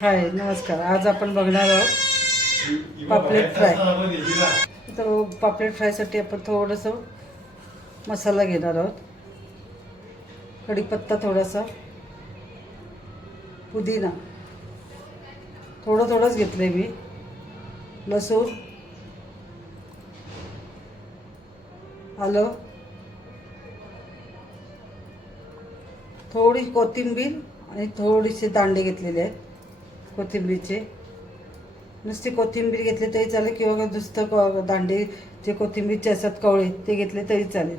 हाय नमस्कार. आज आपण बघणार आहोत पापलेट फ्राय. तर पापलेट फ्रायसाठी आपण थोडंसं मसाला घेणार आहोत. कढीपत्ता थोडासा, पुदिना थोडंच घेतलं आहे मी, लसूण, आलं, थोडी कोथिंबीर आणि थोडीसे दांडे घेतलेले आहेत कोथिंबीरचे. नुसती कोथिंबीर घेतली तरी चालेल किंवा नुसतं दांडे जे कोथिंबीरचे असतात कवळे ते घेतले तरी चालेल.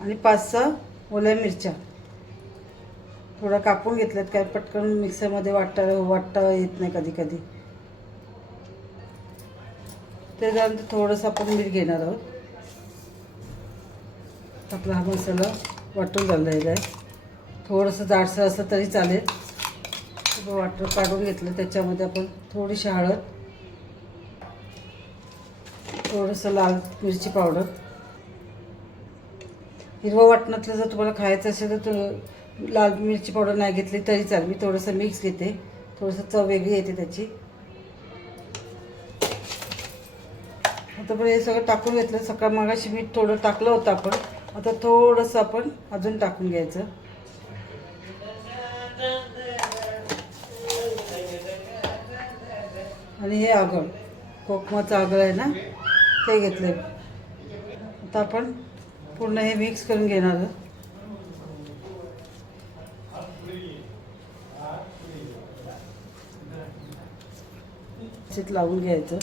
आणि 5-6 ओल्या मिरच्या थोडा कापून घेतल्यात, काय पटकन मिक्सरमध्ये वाटता येत नाही कधी कधी. त्याच्यानंतर थोडंसं आपण मीठ घेणार आहोत. आपला हा मसाला वाटून झालेला आहे. थोडंसं जाडसर असलं तरी चालेल. वाटर काढून घेतलं, त्याच्यामध्ये आपण थोडीशी हळद, थोडंसं लाल मिरची पावडर, हिरवं वाटणातलं जर तुम्हाला खायचं असेल तर लाल मिरची पावडर नाही घेतली तरी चालेल. मी थोडंसं मिक्स घेते, थोडंसं चव वेगळी येते त्याची. आता पण हे सगळं टाकून घेतलं. सकाळ मागाशी मीठ थोडं टाकलं होतं आपण, आता थोडंसं आपण अजून टाकून घ्यायचं. आणि हे आगळ, कोकमाचं आगळ आहे ना, ते घेतलं. आता आपण पूर्ण हे मिक्स करून घेणार. लावून घ्यायचं.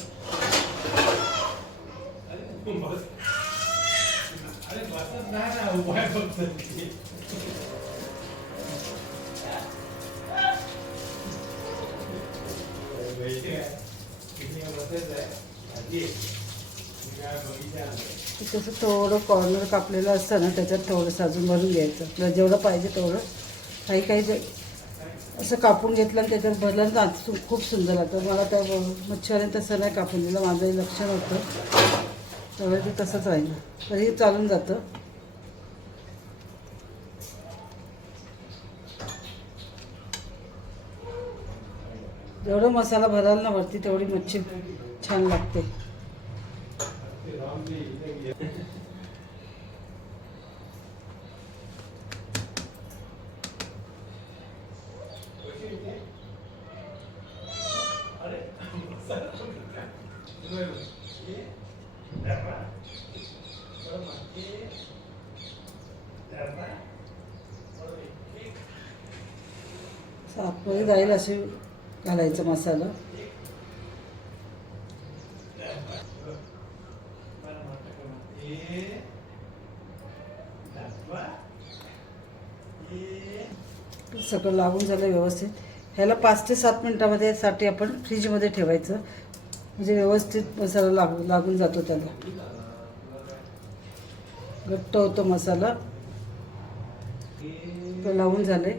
तसं थोडं कॉर्नर कापलेलं असतं ना, त्याच्यात थोडंसं अजून भरून घ्यायचं. आपल्याला जेवढं पाहिजे तेवढं. काही असं कापून घेतलं आणि त्याच्यात भरलं ना खूप सुंदर लागतं. मला त्या मच्छीवाल्याने तसं नाही कापून दिलं, माझंही लक्ष नव्हतं, त्यामुळे ते तसंच राहिलं. तरी चालून जातं. जेवढं मसाला भराल ना वरती तेवढी मच्छी छान लागते. आतमध्ये जाईल असे घालायचं मसाला. सगळं लागून झालं व्यवस्थित. ह्याला 5 ते 7 मिनटामध्ये साठी आपण फ्रीजमध्ये ठेवायचं, म्हणजे व्यवस्थित मसाला लागून जातो त्याला, घट्ट होतो मसाला. तर लावून झाले.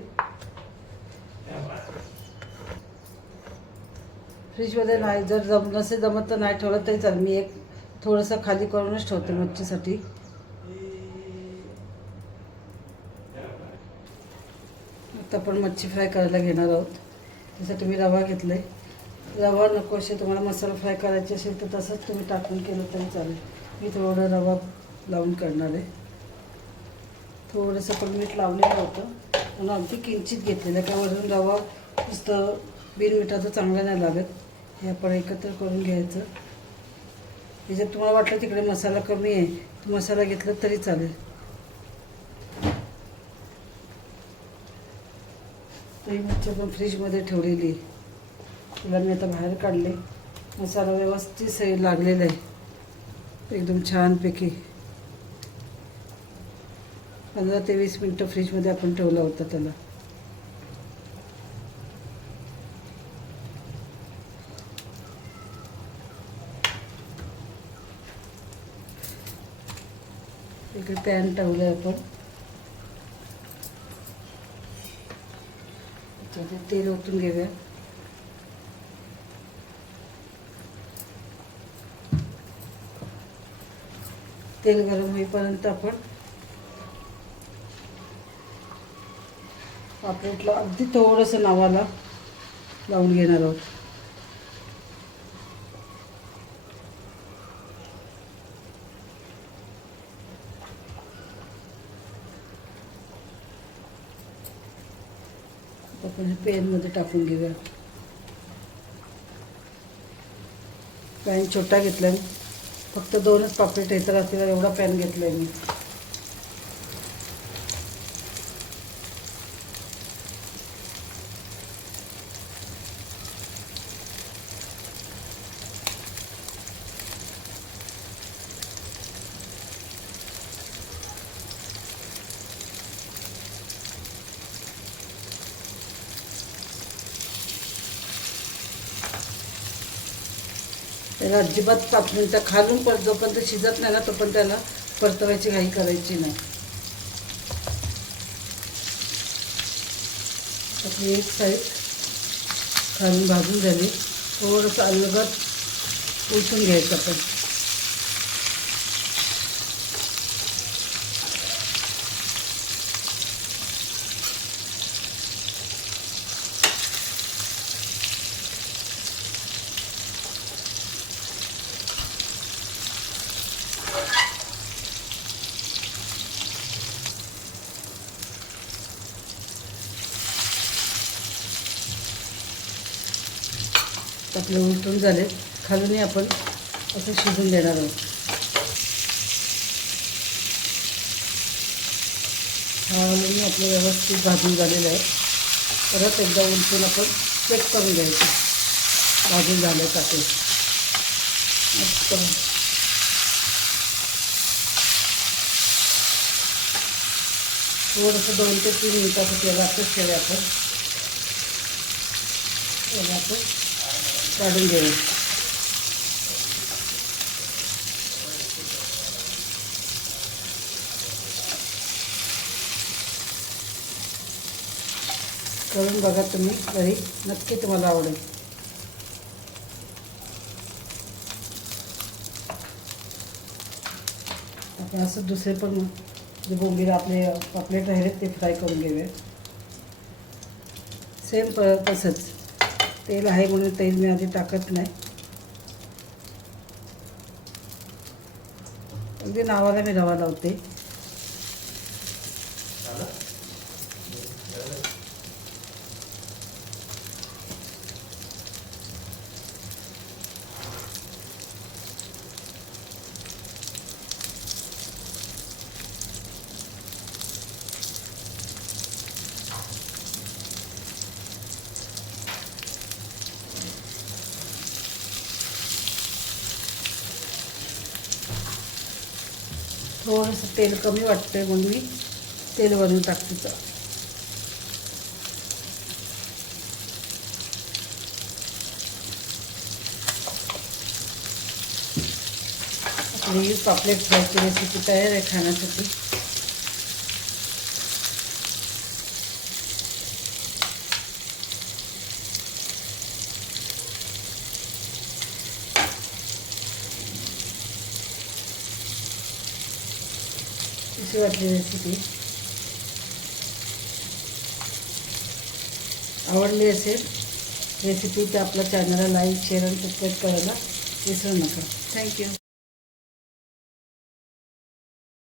फ्रीजमध्ये नाही, जर नसेल जमत तर नाही ठेवलं तरी चालेल. मी एक थोडंसं खाली करूनच ठेवते मच्छीसाठी. आता आपण मच्छी फ्राय करायला घेणार आहोत. त्यासाठी मी रवा घेतला आहे. रवा नको असे तुम्हाला मसाला फ्राय करायचे असेल तर तसंच तुम्ही टाकून केलं तरी चालेल. मी थोडं रवा लावून करणार आहे. थोडंसं पण मीठ लावलेलं होतं म्हणून अगदी किंचित घेतलेलं, का वरून रवा नुसतं बिन मिठाचं चांगलं नाही लागत. हे आपण एकत्र करून घ्यायचं. याच्यात तुम्हाला वाटलं तिकडे मसाला कमी आहे तर मसाला घेतला तरी चालेल. ही मच्छी आपण फ्रीजमध्ये ठेवलेली, तिला मी आता बाहेर काढले. मसाला व्यवस्थित लागलेला आहे एकदम छानपैकी. 15 ते 20 मिनटं फ्रीजमध्ये आपण ठेवला होता त्याला. इकडे पॅन ठेवलं आहे आपण, त्याच्यात तेल ओतून घेऊया. तेल गरम होईपर्यंत आपण पापलेटला अगदी थोडंसं नावाला लावून घेणार आहोत. आपण पॅनमध्ये टाकून घेऊया. पॅन छोटा घेतला मी, फक्त 2च पापलेट येत राहतील एवढा पॅन घेतला आहे मी. त्याला अजिबात 5 मिनिटं खालून जोपर्यंत शिजत नाही ना तोपर्यंत त्याला परतवायची घाई करायची नाही. आपली एक साईड खालून भाजून झाली, थोडंसं अलगद उलटून घ्यायचं आपण. आपले उलटून झाले, खालूनही आपण असं शिजून देणार आहोत. खालून आपलं व्यवस्थित भाजून झालेलं आहे. परत एकदा उलटून आपण चेक करून घ्यायचं भाजून झालं का ते. मस्त थोडंसं 2 ते 3 मिनिटासाठी याला असंच ठेवूया आपण. याला आपण काढून घेऊ. करून बघा तुम्ही घरी, नक्की तुम्हाला आवडेल. आपण असं दुसरे पण जे बोंबील आपले पापलेट राहिले ते फ्राय करून घेऊया. सेम तसंच तेल आहे म्हणून तेल मी आधी टाकत नाही. अगदी नावाला मी रवा लावते. थोडंसं तेल कमी वाटतंय म्हणून मी तेल वरून टाकते. आपली पापलेट फ्रायची रेसिपी तयार आहे खाण्यासाठी. कशी वाटली रेसिपी? आवडली असेल रेसिपी तर आपल्या चॅनलला लाईक शेअर आणि सबस्क्राईब करायला विसरू नका. थँक्यू.